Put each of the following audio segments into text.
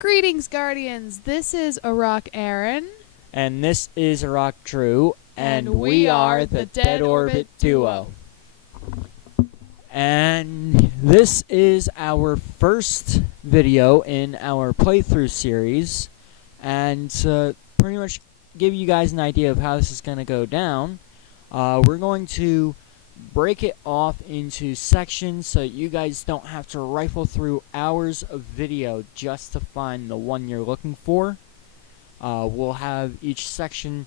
Greetings, Guardians. This is Arach Aaron. And this is Arach Drew, and we are the Dead Orbit Duo. And this is our first video in our playthrough series, and to pretty much give you guys an idea of how this is going to go down, we're going to break it off into sections so you guys don't have to rifle through hours of video just to find the one you're looking for. We'll have each section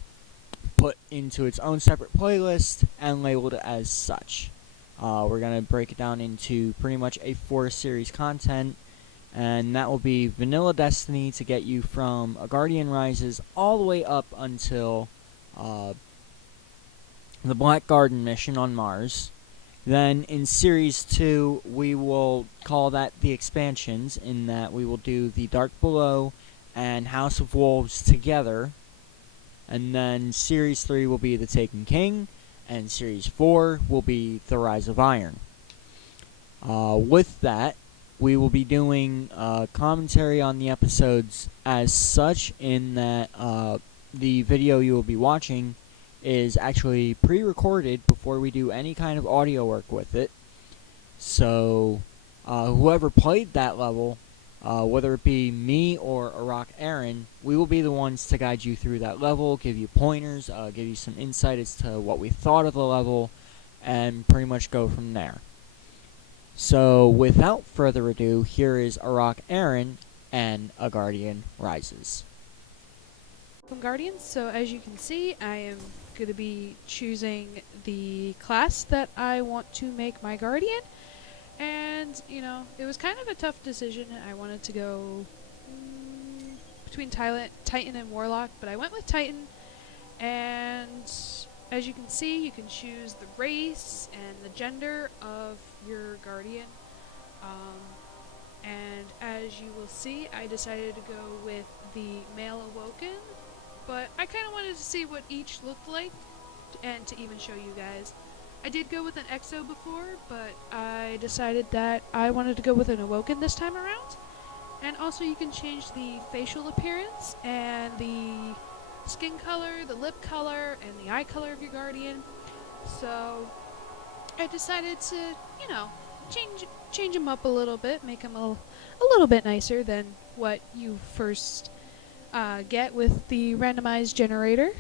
put into its own separate playlist and labeled as such. We're going to break it down into pretty much a 4-series content, and that will be Vanilla Destiny to get you from A Guardian Rises all the way up until the Black Garden mission on Mars. Then in Series 2, we will call that the expansions, in that we will do the Dark Below and House of Wolves together. And then Series 3 will be the Taken King, and Series 4 will be the Rise of Iron. With that, we will be doing commentary on the episodes as such, in that the video you will be watching is actually pre-recorded before we do any kind of audio work with it. So whoever played that level, whether it be me or Arach Aaron, we will be the ones to guide you through that level, give you pointers, give you some insight as to what we thought of the level, and pretty much go from there. So without further ado, here is Arach Aaron and A Guardian Rises. Guardians, so as you can see, I am going to be choosing the class that I want to make my Guardian. And, you know, it was kind of a tough decision. I wanted to go between Titan and Warlock, but I went with Titan. And as you can see, you can choose the race and the gender of your Guardian. And as you will see, I decided to go with the male Awoken. But I kind of wanted to see what each looked like, and to even show you guys. I did go with an Exo before, but I decided that I wanted to go with an Awoken this time around. And also you can change the facial appearance, and the skin color, the lip color, and the eye color of your Guardian. So I decided to, you know, change them up a little bit, make them a little bit nicer than what you first get with the randomized generator.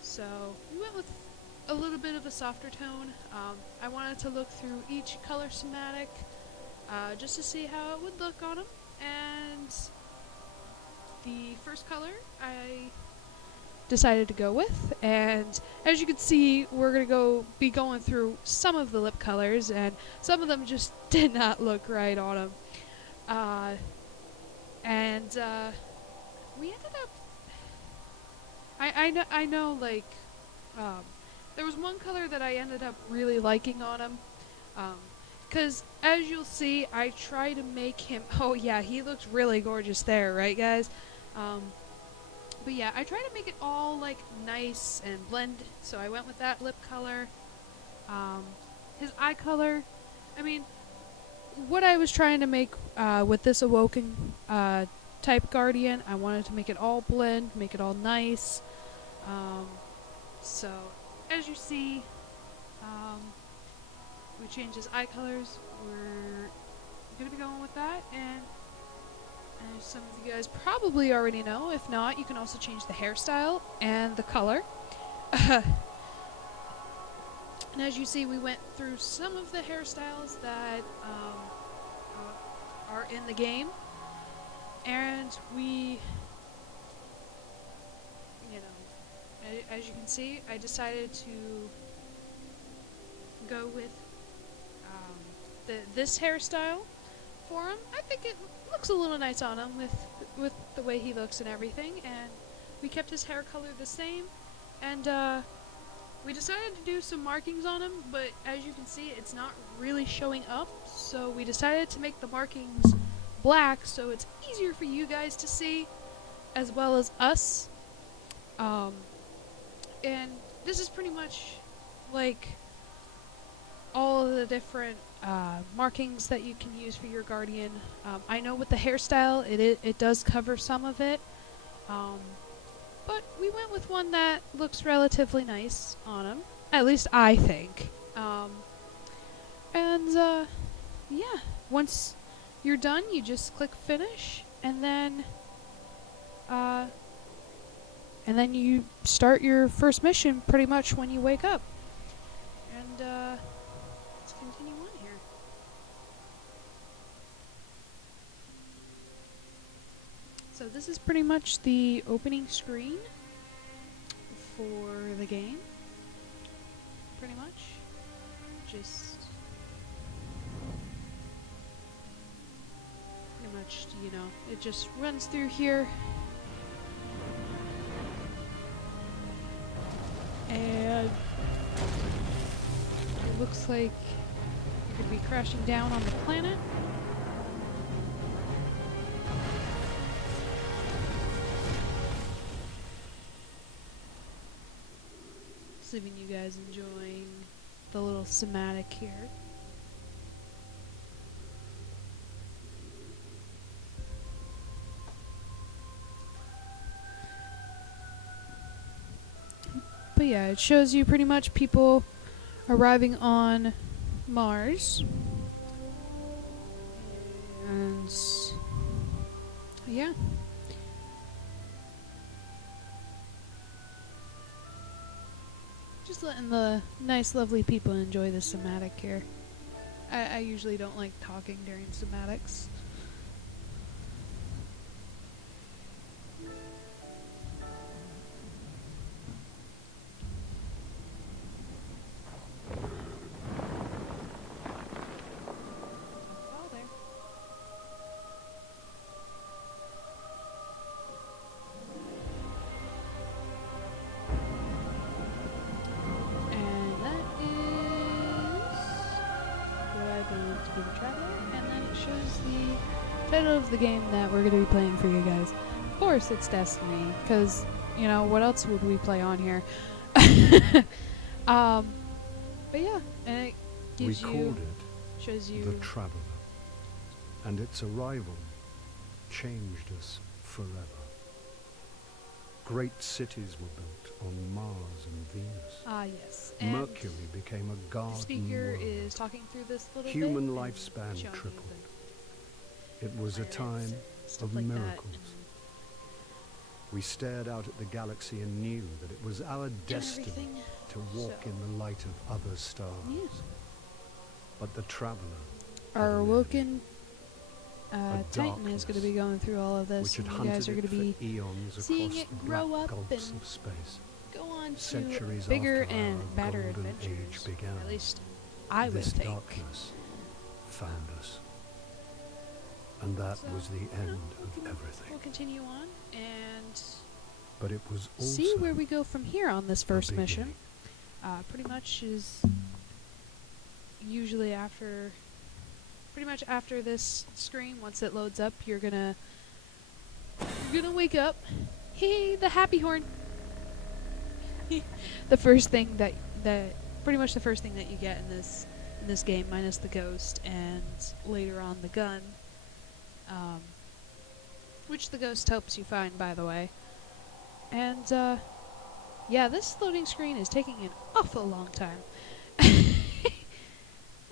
So we went with a little bit of a softer tone. I wanted to look through each color schematic just to see how it would look on them. And the first color I decided to go with, and as you can see, we're gonna be going through some of the lip colors, and some of them just did not look right on them. And we ended up. I know, like, there was one color that I ended up really liking on him, because as you'll see, I try to make him. Oh yeah, he looks really gorgeous there, right, guys? But yeah, I try to make it all like nice and blend. So I went with that lip color. His eye color. I mean, what I was trying to make with this Awoken type Guardian, I wanted to make it all blend, make it all nice. So as you see, we changed his eye colors. We're gonna be going with that, and as some of you guys probably already know, if not, you can also change the hairstyle and the color. And as you see, we went through some of the hairstyles that are in the game, and we, you know, as you can see, I decided to go with this hairstyle for him. I think it looks a little nice on him with the way he looks and everything, and we kept his hair color the same, and we decided to do some markings on him, but as you can see, it's not really showing up, so we decided to make the markings black so it's easier for you guys to see as well as us. And this is pretty much like all of the different markings that you can use for your guardian. I know with the hairstyle, it does cover some of it, but we went with one that looks relatively nice on him. At least I think. Yeah, once you're done, you just click finish, and then you start your first mission pretty much when you wake up. And let's continue on here. So this is pretty much the opening screen for the game. Pretty much. You know, it just runs through here. And it looks like you're going to be crashing down on the planet. Just leaving you guys enjoying the little cinematic here. But yeah, it shows you pretty much people arriving on Mars. And yeah. Just letting the nice, lovely people enjoy the cinematic here. I usually don't like talking during cinematics. The Traveler, and then it shows the title of the game that we're going to be playing for you guys. Of course, it's Destiny, because, you know, what else would we play on here? But yeah, and it gives shows you The Traveler, and its arrival changed us forever. Great cities were built on Mars and Venus. Ah, yes. And Mercury became a garden the speaker world. is talking through this little Human bit lifespan and showing you tripled. the It was a planets time and stuff of like that, miracles. We stared out at the galaxy and knew that it was our and destiny everything. to walk So, in the light of other stars. yeah. But the Traveler, Our had awoken A Titan is going to be going through all of this, which had and you guys hunted are it going to be for eons seeing across it the grow black up gulfs and of space. go on to Centuries bigger after and our badder golden adventures. age began, At least I would this think. darkness found us. And that So, was the you know, end of everything. We'll continue on and But it was also see where we go from here on this first mission. beginning. Pretty much is usually pretty much after this screen, once it loads up, you're gonna wake up. Hey, the happy horn. The first thing that pretty much the first thing that you get in this game, minus the ghost and later on the gun, which the ghost helps you find, by the way. And yeah, this loading screen is taking an awful long time.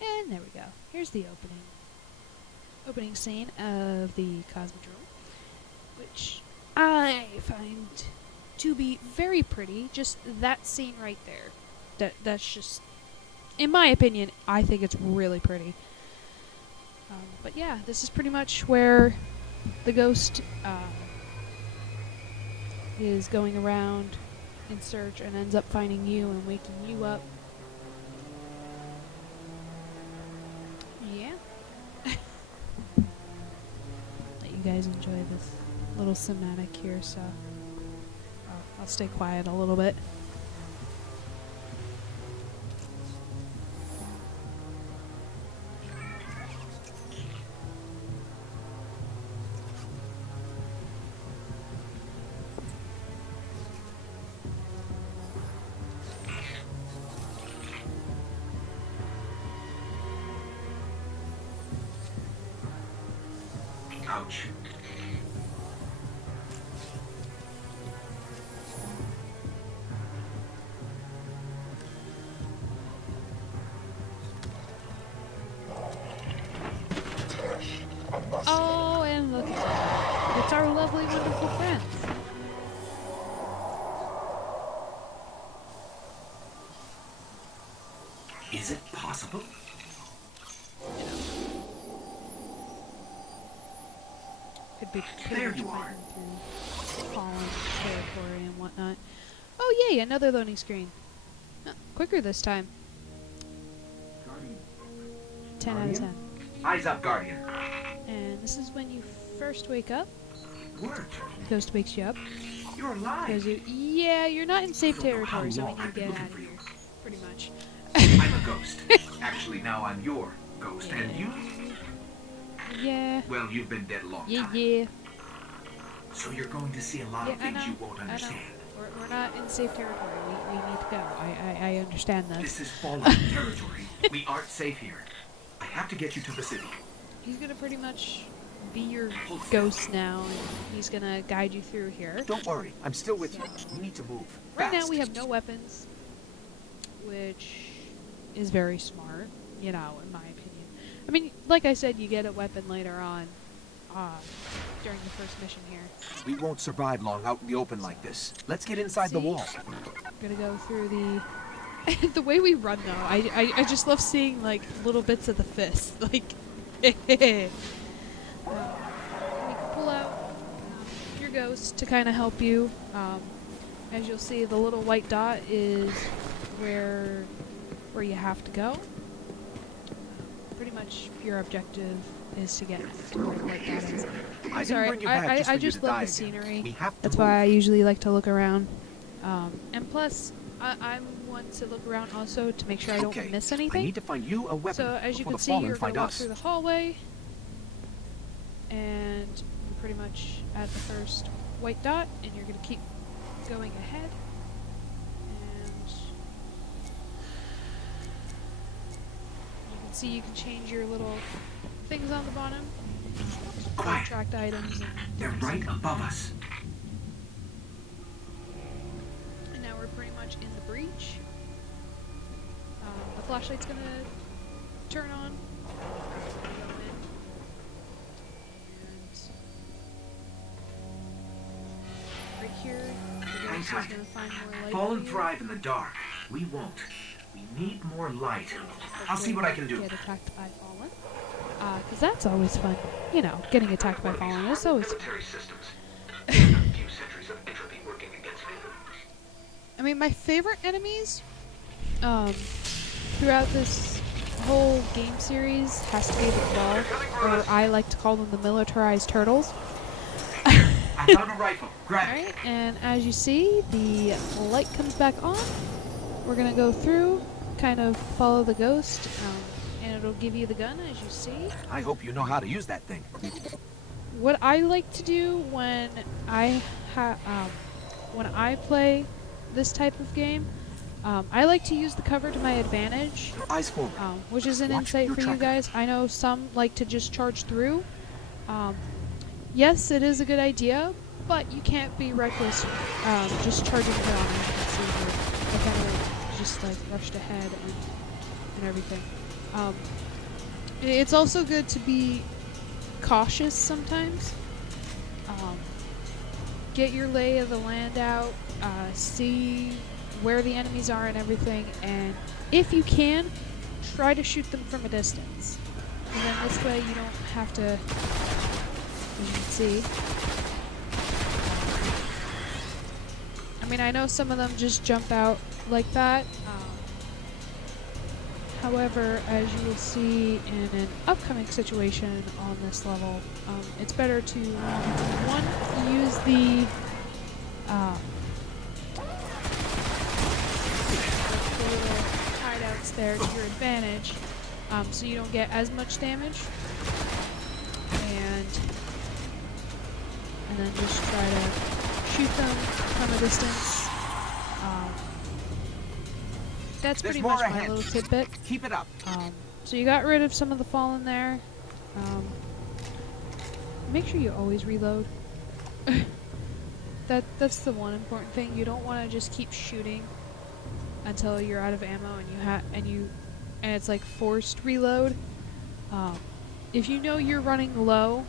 And there we go. Here's the opening scene of the Cosmodrome, which I find to be very pretty. Just that scene right there. That's just, in my opinion, I think it's really pretty. But yeah, this is pretty much where the ghost is going around in search and ends up finding you and waking you up. Yeah. Let you guys enjoy this little cinematic here, so I'll stay quiet a little bit. Ouch. Oh, and look at that. It's our lovely, wonderful friends. Is it possible? Could be There pretty you much are. written through fallen territory and whatnot. Oh, yay, another loading screen. Quicker this time. 10 out of 10. Eyes up, Guardian. And this is when you first wake up. Work. Ghost wakes you up. You're alive. Tells you, yeah, you're not in safe I don't know how territory, so we long need to I've been get looking out of for here. you. Pretty much. I'm a ghost. Actually, now I'm your ghost. And you? Yeah. Well, you've been dead a long Yeah, time. yeah. So you're going to see a lot Yeah, of I things know. you won't I know. understand. We're not in safe territory. We need to go. I understand this. This is fallen territory. We aren't safe here. I have to get you to the city. He's gonna pretty much be your ghost now, and he's gonna guide you through here. Don't worry. I'm still with you. We need to move. Right now Fast. we have no weapons, which is very smart, you know, in my opinion. I mean, like I said, you get a weapon later on, during the first mission here. We won't survive long out in the open like this. Let's get inside the See? wall. We're gonna go through the... the way we run, though, I just love seeing, like, little bits of the fist. Like, we can pull out your ghost to kind of help you. As you'll see, the little white dot is where you have to go. Pretty much your objective is to get to where the white dot is. I Sorry, didn't bring you back just I for you just to love die the again. scenery. We have to That's move. why I usually like to look around. And plus, I'm one to look around also to make sure I don't Okay, miss I anything. need to find you a weapon So as you before can the see, fallen you're going find to walk us. through the hallway, and you're pretty much at the first white dot, and you're going to keep going ahead. And you can see you can change your little things on the bottom. Quiet. Attract items. They're right above us. And now we're pretty much in the breach. The flashlight's going to turn on. Go in. And right here, the ghost is tight. going to find more light. Fallen for you. thrive in the dark. We won't. We need more light. I'll see what I can do. Get attacked by Fallen. Because that's always fun. You know, getting attacked by Fallen is always fun. Military systems. A few centuries of entropy working against me. I mean, my favorite enemies throughout this whole game series has to be the Claw, or I like to call them the militarized turtles. I found a rifle. Grab it. Alright, and as you see, the light comes back on. We're gonna go through, kind of follow the ghost, and it'll give you the gun, as you see. I hope you know how to use that thing. What I like to do when I play this type of game, I like to use the cover to my advantage, Eyes forward. which is an Watch insight your for you tracker. guys. I know some like to just charge through. Yes, it is a good idea, but you can't be reckless just charging down. As you can see here, I kind of just like rushed ahead and everything. It's also good to be cautious sometimes. Get your lay of the land out, see where the enemies are and everything, and if you can, try to shoot them from a distance. And then this way you don't have to, as you can see. I mean, I know some of them just jump out like that. However, as you will see in an upcoming situation on this level, it's better to, one, use the little hideouts there to your advantage, so you don't get as much damage, and then just try to shoot them from a distance. That's There's pretty more much my ahead. little tidbit. Keep it up. So you got rid of some of the fallen there. make sure you always reload. That's the one important thing. You don't want to just keep shooting until you're out of ammo and it's like forced reload. If you know you're running low,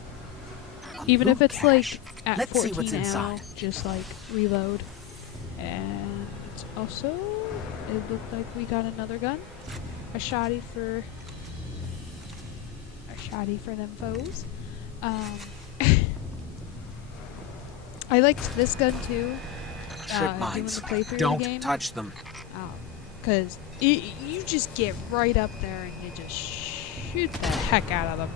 even if it's like at Let's see 14 what's ammo, inside. just like reload. And also, it looked like we got another gun. A shotty for them foes. I liked this gun too. Trip Doing mines. the playthrough Don't of the game. touch them. Because you just get right up there and you just shoot the heck out of them.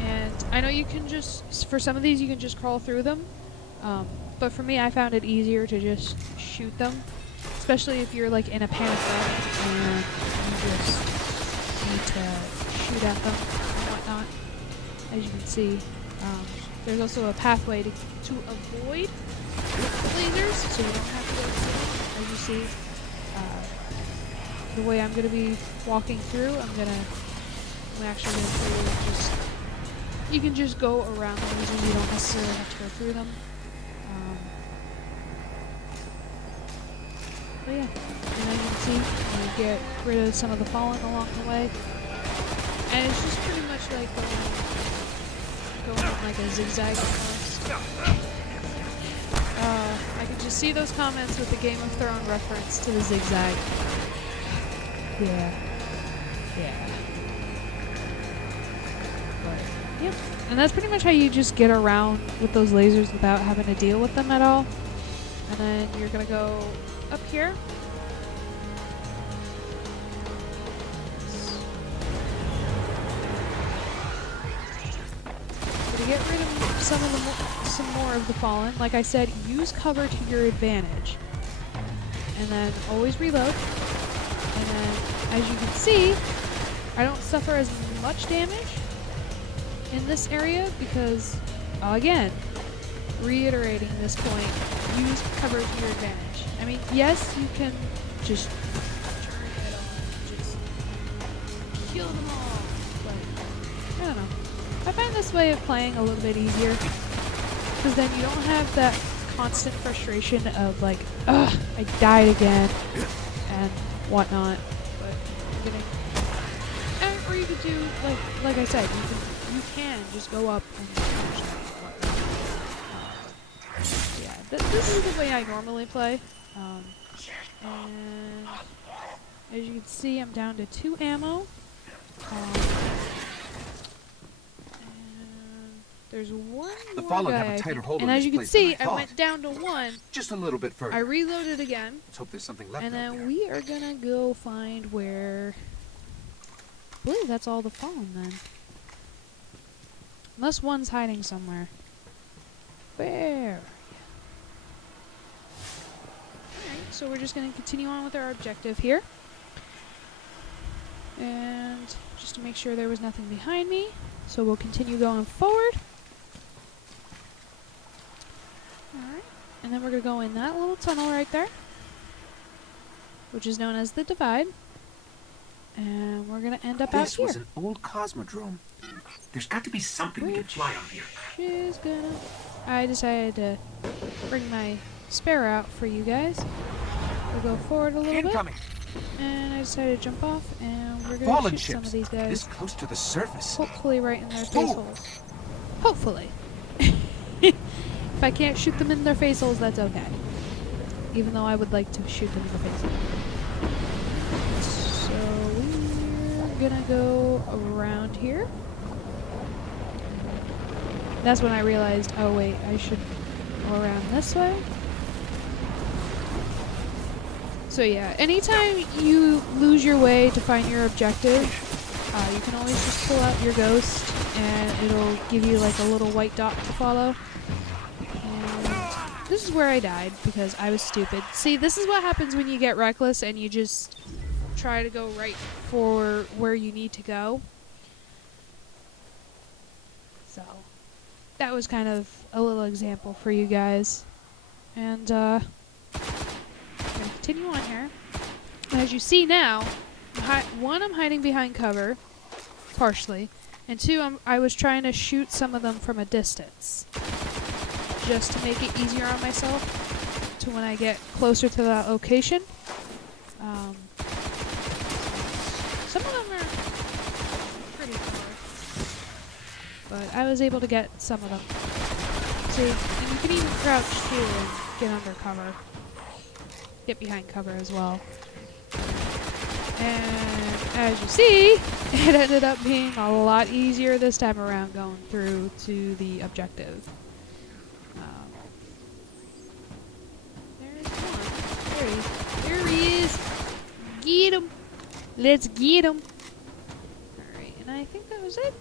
And I know you can just, for some of these you can just crawl through them. But for me, I found it easier to just shoot them. Especially if you're like in a panic mode and you just need to shoot at them and whatnot. As you can see, there's also a pathway to avoid lasers, so you don't have to go through. As you see, the way I'm going to be walking through, I'm actually going to just, you can just go around the lasers, you don't necessarily have to go through them. But yeah, and as you can see, you get rid of some of the fallen along the way. And it's just pretty much like going like a zigzag almost. I could just see those comments with the Game of Thrones reference to the zigzag. Yeah. But, yeah. And that's pretty much how you just get around with those lasers without having to deal with them at all. And then you're gonna go up here. To get rid of some more of the fallen, like I said, use cover to your advantage. And then always reload. And then, as you can see, I don't suffer as much damage in this area because, again, reiterating this point, use cover to your advantage. I mean, yes, you can just turn it on, just kill them all, but I don't know. I find this way of playing a little bit easier because then you don't have that constant frustration of like, ugh, I died again and whatnot. But you're getting, or you could do like I said, you can just go up and punch them and whatnot. Yeah, this is the way I normally play. And as you can see, I'm down to 2 ammo. There's one The more fallen guy, have a I tighter think. hold And on as this you can place than see, I I thought. went down to 1. Just a little bit further. I reloaded again, Let's hope there's something left and out then there. we are gonna go find where. I believe that's all the fallen then. Unless one's hiding somewhere. Where? Alright, so we're just gonna continue on with our objective here. And just to make sure there was nothing behind me. So we'll continue going forward. Alright, and then we're going to go in that little tunnel right there, which is known as the Divide. And we're going to end up out This here. was an old cosmodrome. There's got to be something we can fly on here. Is gonna... I decided to bring my spare out for you guys. We'll go forward a little bit. Incoming. And I decided to jump off, and we're going Fallen to shoot some ships. of these guys. This close to the surface. Hopefully right in their face Ooh. holes. Hopefully. If I can't shoot them in their face holes, that's okay. Even though I would like to shoot them in the face holes. So we're gonna go around here. That's when I realized, oh wait, I should go around this way. So yeah, anytime you lose your way to find your objective, you can always just pull out your ghost and it'll give you like a little white dot to follow. And this is where I died because I was stupid. See, this is what happens when you get reckless and you just try to go right for where you need to go. So that was kind of a little example for you guys. And I'm gonna continue on here. And as you see now, I'm hiding behind cover, partially, And 2, I was trying to shoot some of them from a distance, just to make it easier on myself to when I get closer to that location. Some of them are pretty far, but I was able to get some of them. See, and you can even crouch too and get under cover. Get behind cover as well. And as you see, it ended up being a lot easier this time around going through to the objective. There's one. There he is. Get him. Let's get him. Alright, and I think that was it.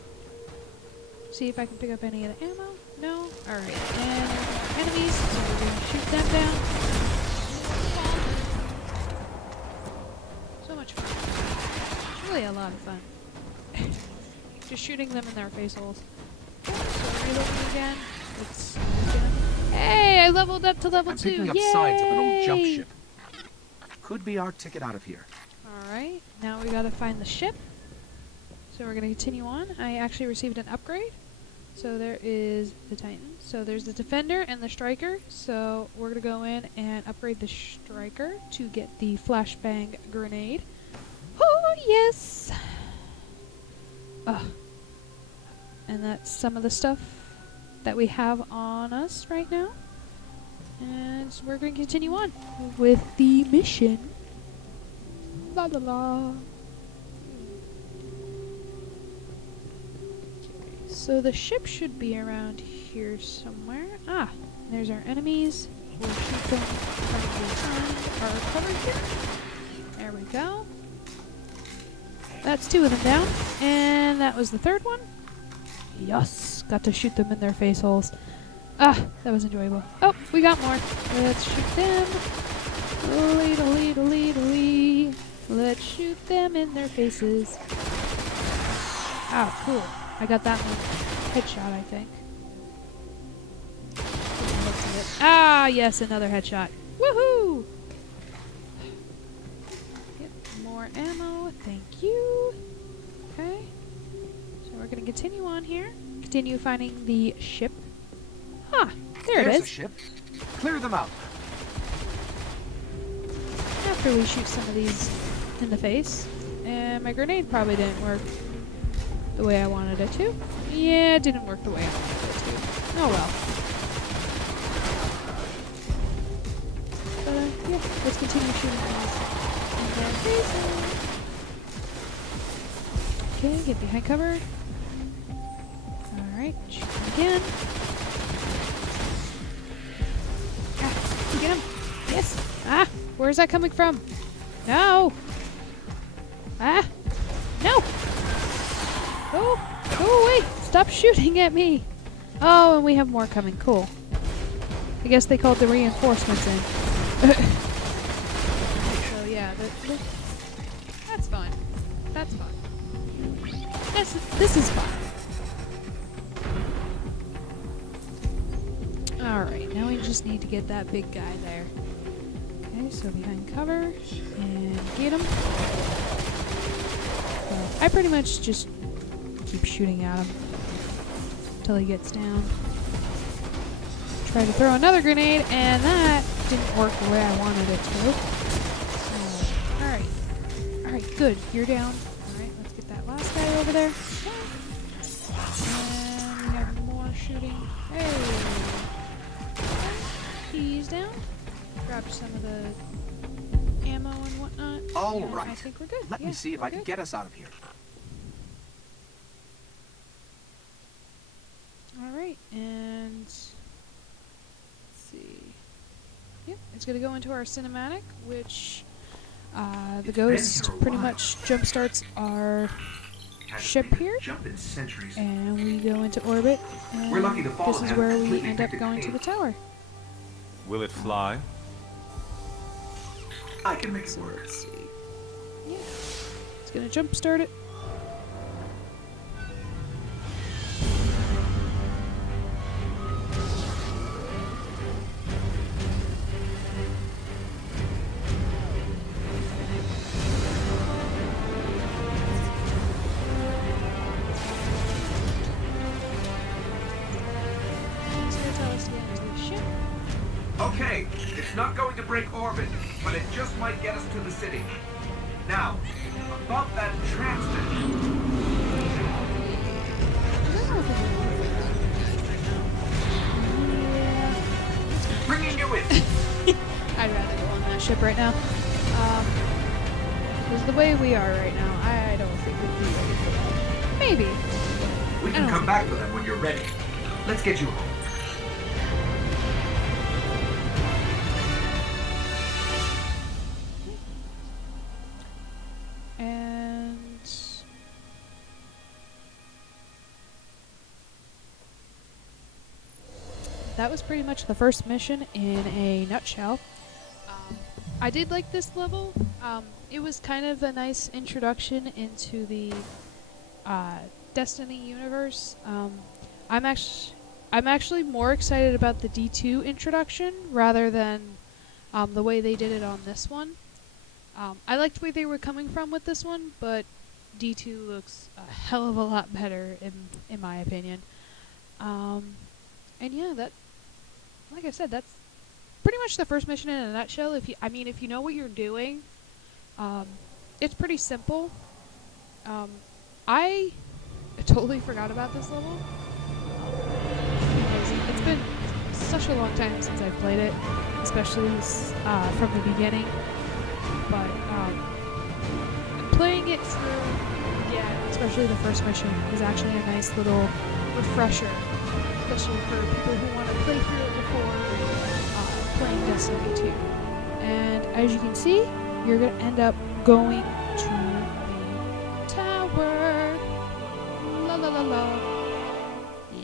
See if I can pick up any of the ammo. No? Alright, and enemies, so we're going to shoot them down. So much fun. It's really a lot of fun. Just shooting them in their face holes. So reloading again. Hey, I leveled up to level 2. Picking up Yay! signs of an old jump ship. Could be our ticket out of here. Alright, now we gotta find the ship. So we're gonna continue on. I actually received an upgrade. So there is the Titan. So there's the Defender and the Striker. So we're gonna go in and upgrade the Striker to get the flashbang grenade. Oh yes! Ugh. And that's some of the stuff that we have on us right now. And we're going to continue on with the mission. La la la. So the ship should be around here somewhere. Ah, there's our enemies. We'll shoot them from our cover here. There we go. That's 2 of them down. And that was the 3rd one. Yes, got to shoot them in their face holes. Ah, that was enjoyable. Oh, we got more. Let's shoot them. Lee. Let's shoot them in their faces. Oh, cool. I got that one. Headshot, I think. Ah, yes, another headshot. Woohoo! Get more ammo. Thank you. Okay. So we're going to continue on here. Continue finding the ship. Huh, there There's it a is. ship. Clear them out. After we shoot some of these in the face. And my grenade probably didn't work the way I wanted it to. Yeah, it didn't work the way I wanted it to. Oh well. But yeah, let's continue shooting these in their faces. Okay, get behind cover. Alright, shoot them again. Ah, get him! Yes! Ah! Where's that coming from? No! Ah! No! Go away! Stop shooting at me! Oh, and we have more coming. Cool. I guess they called the reinforcements in. So yeah, that's fun. That's fun. This is fun. Alright, now we just need to get that big guy there. Okay, so behind cover, and get him. I pretty much just keep shooting at him until he gets down. Try to throw another grenade, and that didn't work the way I wanted it to. Alright. Alright, good. You're down. Alright, let's get that last guy over there. And we have more shooting. Hey! He's down. Grab some of the ammo and whatnot. All and right. I think we're good. Let me see if I can get us out of here. Alright, and let's see. Yep, it's gonna go into our cinematic, which the ghost pretty much jumpstarts our ship here, and we go into orbit, and We're lucky to follow this is him where we completely end up picked going the to the tower. Will it fly? I can make it So work. let's see. Yeah, it's gonna jumpstart it. Okay, it's not going to break orbit, but it just might get us to the city. Now, above that transmitter. Bringing you in. I'd rather go on that ship right now. Because the way we are right now, I don't think we'd be ready for that. Maybe. We can come back for them when you're ready. Let's get you home. And that was pretty much the first mission in a nutshell. I did like this level. It was kind of a nice introduction into the Destiny universe. I'm actually more excited about the D2 introduction rather than the way they did it on this one. I liked where they were coming from with this one, but D2 looks a hell of a lot better in my opinion. And yeah, that, like I said, that's pretty much the first mission in a nutshell. If you know what you're doing, it's pretty simple. I totally forgot about this level. It's been such a long time since I've played it, especially from the beginning. But playing it through again, especially the first mission, is actually a nice little refresher, especially for people who want to play through it before playing Destiny 2. And as you can see, you're going to end up going to the tower. La la la la. Yeah.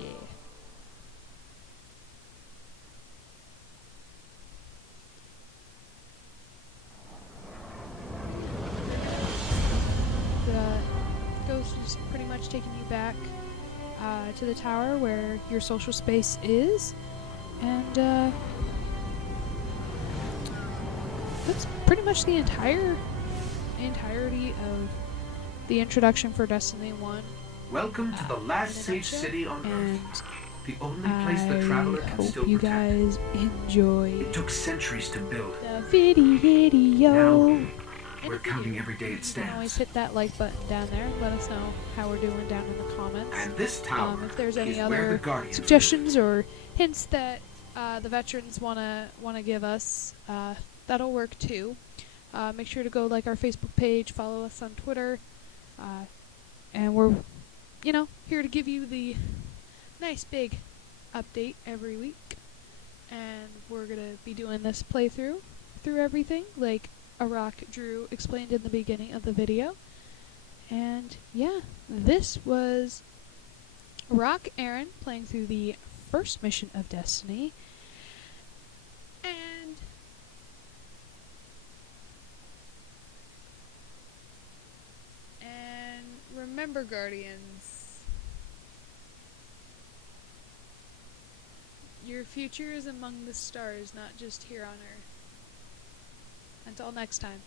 The ghost is pretty much taking you back to the tower where your social space is, and that's pretty much the entirety of the introduction for Destiny 1. Welcome to the last in a safe nutshell, city on and Earth. The only place the traveler I can hope still you protect. guys enjoy It took centuries to build. the video. Now, And we're if you counting do, every day it you can always stands. hit that like button down there and let us know how we're doing down in the comments. And this tower If there's any is where the other Guardians suggestions or hints that the veterans wanna give us, that'll work too. Make sure to go like our Facebook page, follow us on Twitter, and we're, here to give you the nice big update every week. And we're gonna be doing this playthrough through everything, like Arach Drew explained in the beginning of the video. And yeah, this was Arach Aaron playing through the first mission of Destiny. And remember, Guardians, your future is among the stars, not just here on Earth. Until next time.